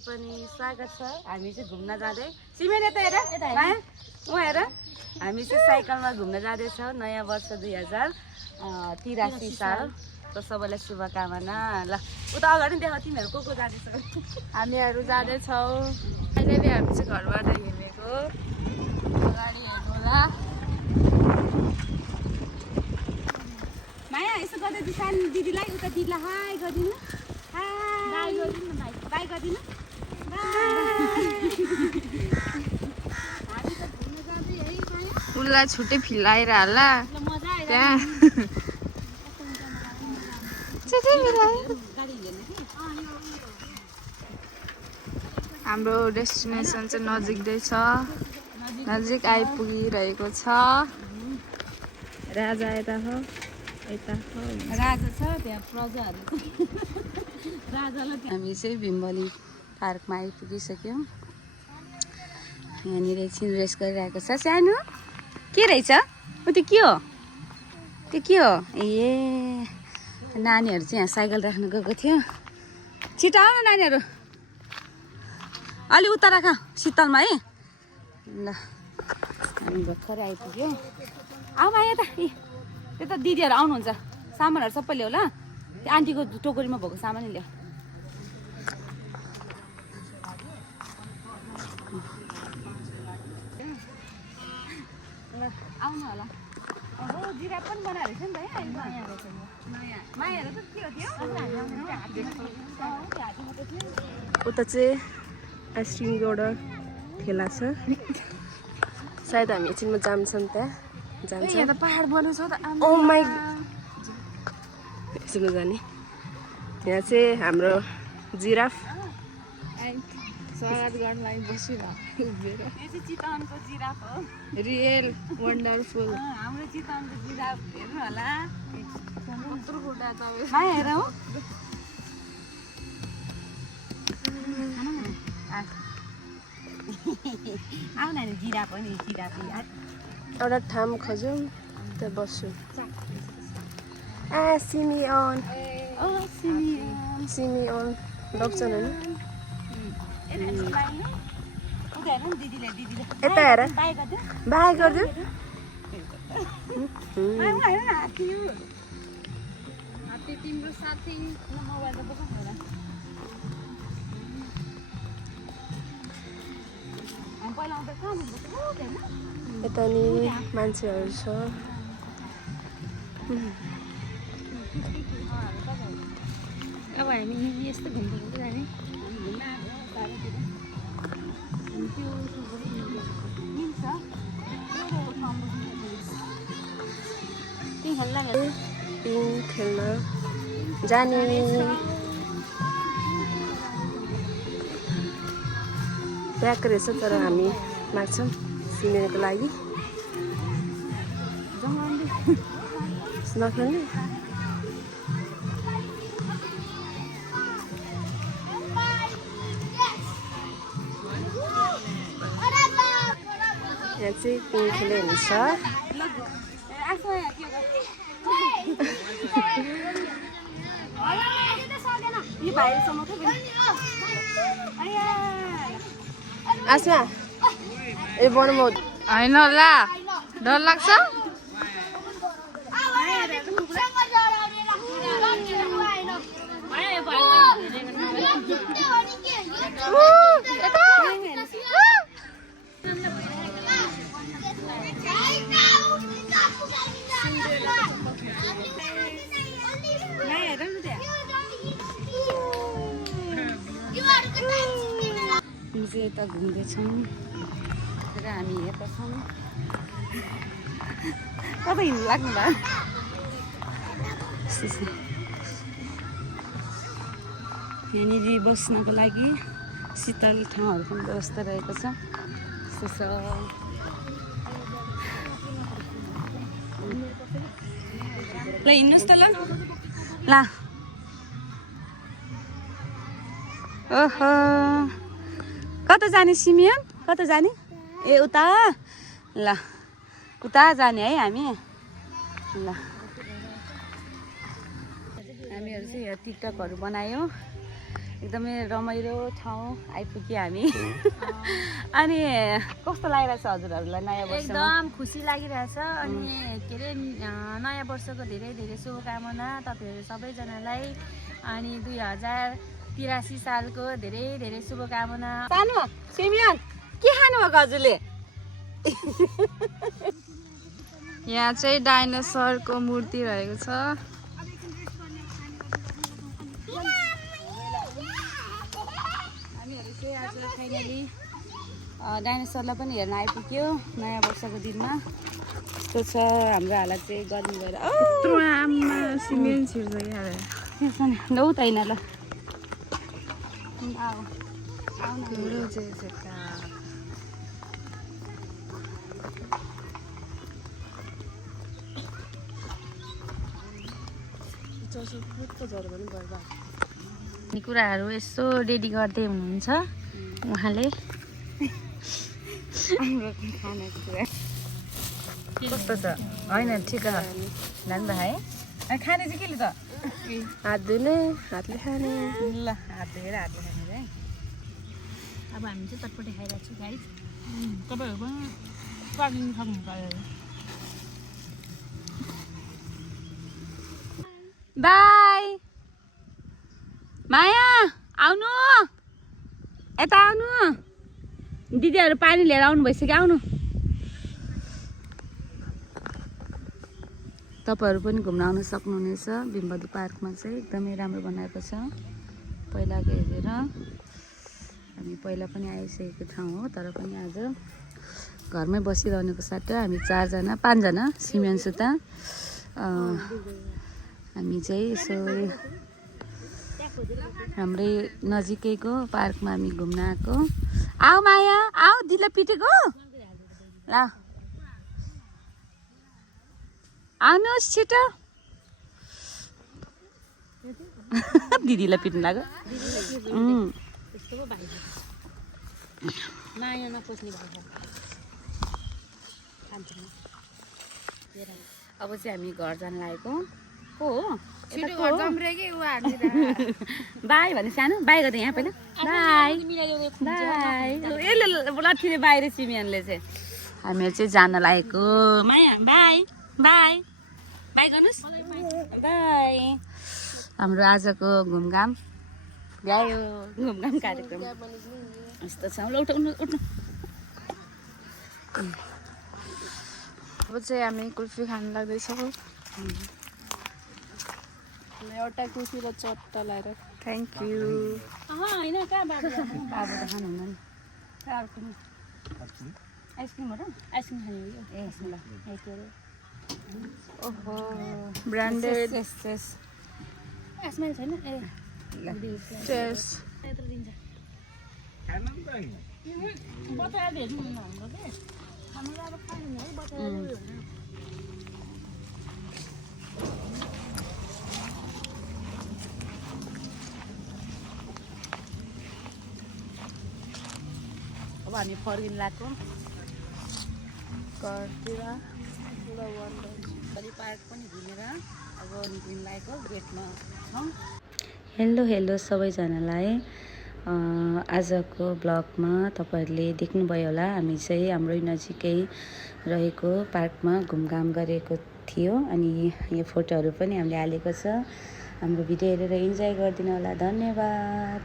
पनि स्वागत छ। हामी चाहिँ घुम्न जाँदै सिमेन यता हेर ऊ हेर हामी चाहिँ साइकलमा घुम्न जाँदैछौँ नयाँ वर्ष 2083 साल। त सबैलाई शुभकामना। ल उता अगाडि देखाउ तिमीहरू को जाँदैछौ। हामीहरू जाँदैछौँ। अहिले पनि हामी चाहिँ घरबाट हिँडेको अगाडि हेर्नु होला। माया यसो गर्दै दिसान दिदीलाई उता दिदीलाई हाई गरिदिनु। हाई गरिदिनु भाइ बाई गरिदिनु। हामी त घुम्न जाँदै है माया। उसलाई छुट्टै फिल आएर होला मजा आइरहेको त्यहाँ। हाम्रो डेस्टिनेसन चाहिँ नजिकै छ, नजिक आइपुगिरहेको छ। राजा यता हो यता हो राजा छ त्यहाँ प्रजाहरू राजालाई हामी चाहिँ भीमबली पार्कमा आइपुगिसक्यौँ। यहाँनिर एकछिन रेस्ट गरिरहेको छ। सानो के रहेछ ऊ त्यो के हो त्यो के हो ए नानीहरू चाहिँ यहाँ साइकल राख्न गएको थियो। छिटो आउन नानीहरू अलि उता राख शीतलमा है। ल हामी भर्खरै आइपुग्यो। आऊ आयो त त्यो त दिदीहरू आउनुहुन्छ सामानहरू सबै ल्याऊ ल। त्यो आन्टीको टोकरीमा भएको सामान ल्याऊ। आउनु होला। जिराफ पनि बनाएर रहेछ नि त है मायाहरू त के हो त्यो उता चाहिँ आइसक्रिम एउटा ठेला छ। सायद हामी एकछिनमा जान्छौँ त्यहाँ जान्छ। यहाँ त पहाड बनेको छ त। ओ माई यसमा जाने यहाँ चाहिँ हाम्रो जिराफ स्वागत गर्नलाई बसिरहेको उभिएर। यो चाहिँ चितवनको जिराफ हो। Real wonderful. हाम्रो चितवनको जिराफ हेर्नु होला। कत्रो खुट्टा तपाईँ माया हेर हो आऊ न जिराफ हो नि जिराफ एउटा ठाउँ खोजौँ त्यहाँ बस्छु। सिमियोन सिमियोन लग्छन् होइन यता हेर बाई गरिदिउ। तिम्रो साथी मोबाइल त बोक होला। पहिला आउँदा कहाँ यता नि मान्छेहरू छ। अब हामी यस्तो घुम्नु जाने पिङ खेल्न जाने। ब्याक रहेछ तर हामी माग्छौँ सिमेको लागि नखेल्ने। यहाँ चाहिँ पिङ खेले हुन्छ। आसमा ए बनाउनु होइन होला डर लाग्छ। यता घुम्दैछौँ र हामी यता छौँ। कता हिँड्नु लाग्नु भयो। यहाँनिर बस्नको लागि शीतल ठाउँहरू पनि व्यवस्था रहेको छ। ल हिँड्नुहोस् त ल ल ओहो कता जाने सिमियन कता जाने ए उता ल उता जाने है हामी। ल हामीहरू चाहिँ यहाँ टिकटकहरू बनायो एकदमै रमाइलो ठाउँ आइपुग्यो हामी अनि कस्तो लागिरहेछ हजुरहरूलाई नयाँ वर्षमा एकदम खुसी लागिरहेछ अनि के अरे नयाँ वर्षको धेरै धेरै शुभकामना तपाईँहरू सबैजनालाई अनि 2083 सालको धेरै धेरै शुभकामना। सानो सिमियन के खानुभएको हजुरले यहाँ चाहिँ डाइनोसरको मूर्ति रहेको छ। हामीहरू चाहिँ आज फाइनली डाइनोसरलाई पनि हेर्न आइपुग्यो नयाँ वर्षको दिनमा। यस्तो छ हाम्रो हालत चाहिँ गर्मी भएर सिमेन्ट छिर्छ लौ त होइन ल कुराहरू यसो रेडी गर्दै हुनुहुन्छ उहाँले। हाम्रो खानाको कुरा कस्तो छ होइन ठिक छ लानु भाइ खाने चाहिँ केले त हात धुने हातले खाने ल हात धोएर हातले खाने है। अब हामी चाहिँ चटपटे खाइरहेको छौँ गाइस। तपाईँहरू पनि स्वादिन सक्नुहुन्छ। बाई माया आउनु यता आउनु दिदीहरू पानी लिएर आउनु भइसक्यो आउनु। तपाईँहरू पनि घुम्न आउनु सक्नुहुनेछ भीमबहादुर पार्कमा चाहिँ एकदमै राम्रो बनाएको छ पहिलाको हेरेर। हामी पहिला पनि आइसकेको ठाउँ हो तर पनि आज घरमै बसिरहनुको साथै हामी 4जना 5जना सिमेन सुता हामी चाहिँ यसो हाम्रै नजिकैको पार्कमा हामी घुम्न आएको। आऊ माया आऊ दिदीलाई पिटेको ल आउनुहोस् छिटो दिदीलाई पिट्नु लाग्यो। अब चाहिँ हामी घर जान लागेको को हो बाई भने सानो बाई गर्दा यहाँ पहिला बाई बाई लट्ठीले बाहिर सिमियनले चाहिँ हामीहरू चाहिँ जान लागेको माया बाई बाई बाई गर्नुहोस् बाई। हाम्रो आजको घुमघाम भ्यायो घुमघाम कार्यक्रम यस्तो छ। ल उठ्नु उठ्नु अब चाहिँ हामी कुल्फी खान लाग्दैछौँ। एउटा कुल्फी र चट्टा लाएर थ्याङ्क यू। होइन कहाँ बाबु बाबु त खानुहुन्न नि आइसक्रिम हो र आइसक्रिम खाने हो ए ल के अरे ओहो ब्रान्डेड यसमा छैन ए चेस अब हामी फर्किन लाग्छौँ घरतिर पार्क पनि घुमेर अब निक्लिन लागेको गेटमा छौँ। हेलो सबैजनालाई आजको ब्लगमा तपाईँहरूले देख्नुभयो होला हामी चाहिँ हाम्रै नजिकै रहेको पार्कमा घुमघाम गरेको थियो अनि यो फोटोहरू पनि हामीले हालेको छ। हाम्रो भिडियो हेरेर इन्जोय गरिदिनु होला। धन्यवाद।